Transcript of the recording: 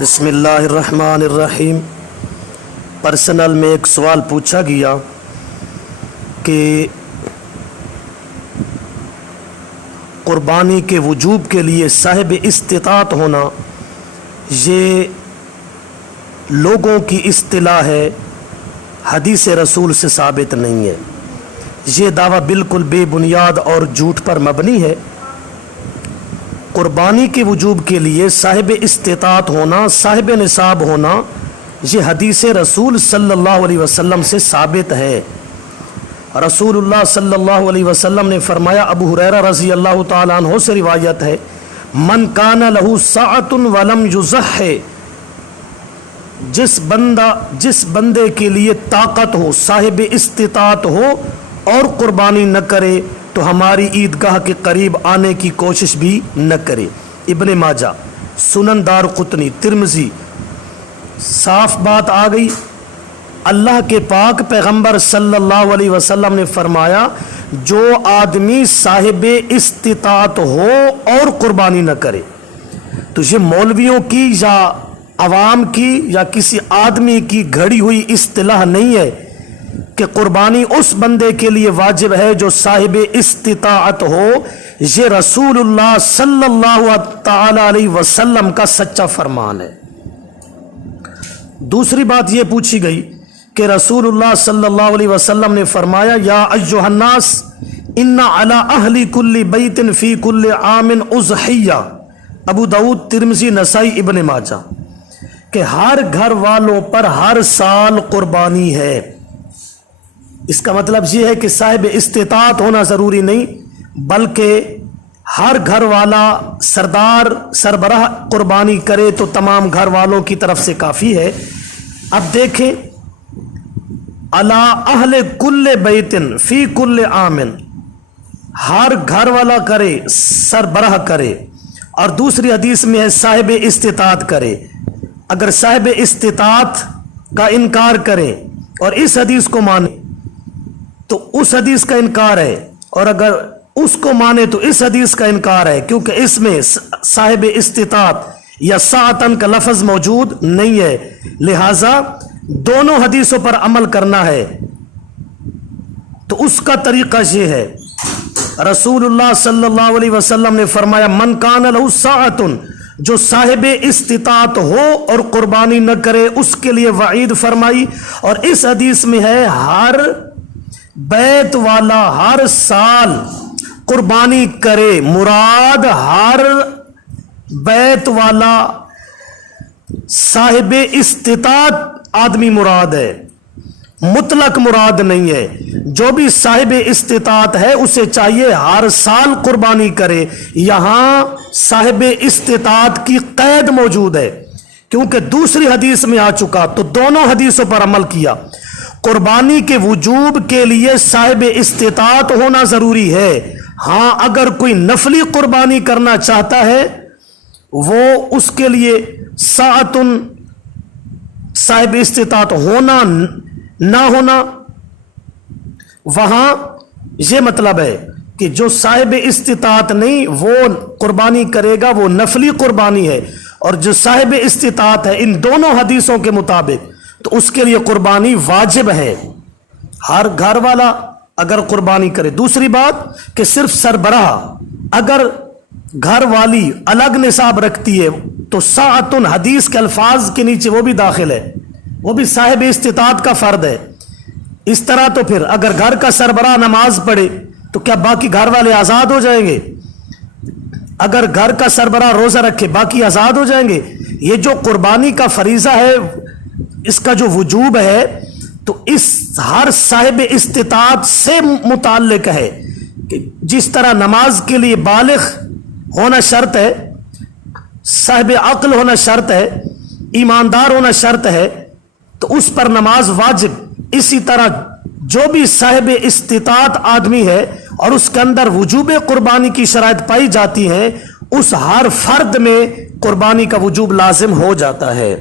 بسم اللہ الرحمن الرحیم۔ پرسنل میں ایک سوال پوچھا گیا کہ قربانی کے وجوب کے لیے صاحب استطاعت ہونا یہ لوگوں کی اصطلاح ہے، حدیث رسول سے ثابت نہیں ہے۔ یہ دعویٰ بالکل بے بنیاد اور جھوٹ پر مبنی ہے۔ قربانی کے وجوب کے لیے صاحب استطاعت ہونا، صاحب نصاب ہونا، یہ حدیث رسول صلی اللہ علیہ وسلم سے ثابت ہے۔ رسول اللہ صلی اللہ علیہ وسلم نے فرمایا، ابو ہریرہ رضی اللہ تعالیٰ عنہ سے روایت ہے، من کان لہ سعۃ ولم یضح، جس بندے کے لیے طاقت ہو، صاحب استطاعت ہو اور قربانی نہ کرے تو ہماری عیدگاہ کے قریب آنے کی کوشش بھی نہ کرے۔ ابن ماجہ، سنن دارقطنی، ترمذی، صاف بات آ گئی۔ اللہ کے پاک پیغمبر صلی اللہ علیہ وسلم نے فرمایا، جو آدمی صاحب استطاعت ہو اور قربانی نہ کرے، تو یہ مولویوں کی یا عوام کی یا کسی آدمی کی گھڑی ہوئی اصطلاح نہیں ہے کہ قربانی اس بندے کے لیے واجب ہے جو صاحب استطاعت ہو۔ یہ رسول اللہ صلی اللہ تعالی علیہ وسلم کا سچا فرمان ہے۔ دوسری بات یہ پوچھی گئی کہ رسول اللہ صلی اللہ علیہ وسلم نے فرمایا، یا ایھا الناس ان علی اہل کل بیت فی کل عام اضحیہ، ابو داؤد، ترمذی، نسائی، ابن ماجہ، کہ ہر گھر والوں پر ہر سال قربانی ہے۔ اس کا مطلب یہ ہے کہ صاحب استطاعت ہونا ضروری نہیں، بلکہ ہر گھر والا سردار سربراہ قربانی کرے تو تمام گھر والوں کی طرف سے کافی ہے۔ اب دیکھیں، علی اہل کل بیت فی کل عام، ہر گھر والا کرے، سربراہ کرے، اور دوسری حدیث میں ہے صاحب استطاعت کرے۔ اگر صاحب استطاعت کا انکار کریں اور اس حدیث کو مانے تو اس حدیث کا انکار ہے، اور اگر اس کو مانے تو اس حدیث کا انکار ہے، کیونکہ اس میں صاحب استطاعت یا ساعتن کا لفظ موجود نہیں ہے۔ لہذا دونوں حدیثوں پر عمل کرنا ہے۔ تو اس کا طریقہ یہ ہے، رسول اللہ صلی اللہ علیہ وسلم نے فرمایا، من کان لہ ساعۃ، جو صاحب استطاعت ہو اور قربانی نہ کرے اس کے لیے وعید فرمائی۔ اور اس حدیث میں ہے، ہر بیت والا ہر سال قربانی کرے، مراد ہر بیت والا صاحب استطاعت آدمی مراد ہے، مطلق مراد نہیں ہے۔ جو بھی صاحب استطاعت ہے اسے چاہیے ہر سال قربانی کرے۔ یہاں صاحب استطاعت کی قید موجود ہے، کیونکہ دوسری حدیث میں آ چکا، تو دونوں حدیثوں پر عمل کیا۔ قربانی کے وجوب کے لیے صاحب استطاعت ہونا ضروری ہے۔ ہاں، اگر کوئی نفلی قربانی کرنا چاہتا ہے، وہ اس کے لیے ساعتن صاحب استطاعت ہونا نہ ہونا، وہاں یہ مطلب ہے کہ جو صاحب استطاعت نہیں وہ قربانی کرے گا، وہ نفلی قربانی ہے، اور جو صاحب استطاعت ہے ان دونوں حدیثوں کے مطابق تو اس کے لیے قربانی واجب ہے، ہر گھر والا اگر قربانی کرے۔ دوسری بات کہ صرف سربراہ، اگر گھر والی الگ نصاب رکھتی ہے تو ساعتن حدیث کے الفاظ کے نیچے وہ بھی داخل ہے، وہ بھی صاحب استطاعت کا فرد ہے۔ اس طرح تو پھر اگر گھر کا سربراہ نماز پڑھے تو کیا باقی گھر والے آزاد ہو جائیں گے؟ اگر گھر کا سربراہ روزہ رکھے باقی آزاد ہو جائیں گے؟ یہ جو قربانی کا فریضہ ہے، اس کا جو وجوب ہے، تو اس ہر صاحب استطاعت سے متعلق ہے کہ جس طرح نماز کے لیے بالغ ہونا شرط ہے، صاحب عقل ہونا شرط ہے، ایماندار ہونا شرط ہے، تو اس پر نماز واجب، اسی طرح جو بھی صاحب استطاعت آدمی ہے اور اس کے اندر وجوب قربانی کی شرائط پائی جاتی ہیں، اس ہر فرد میں قربانی کا وجوب لازم ہو جاتا ہے۔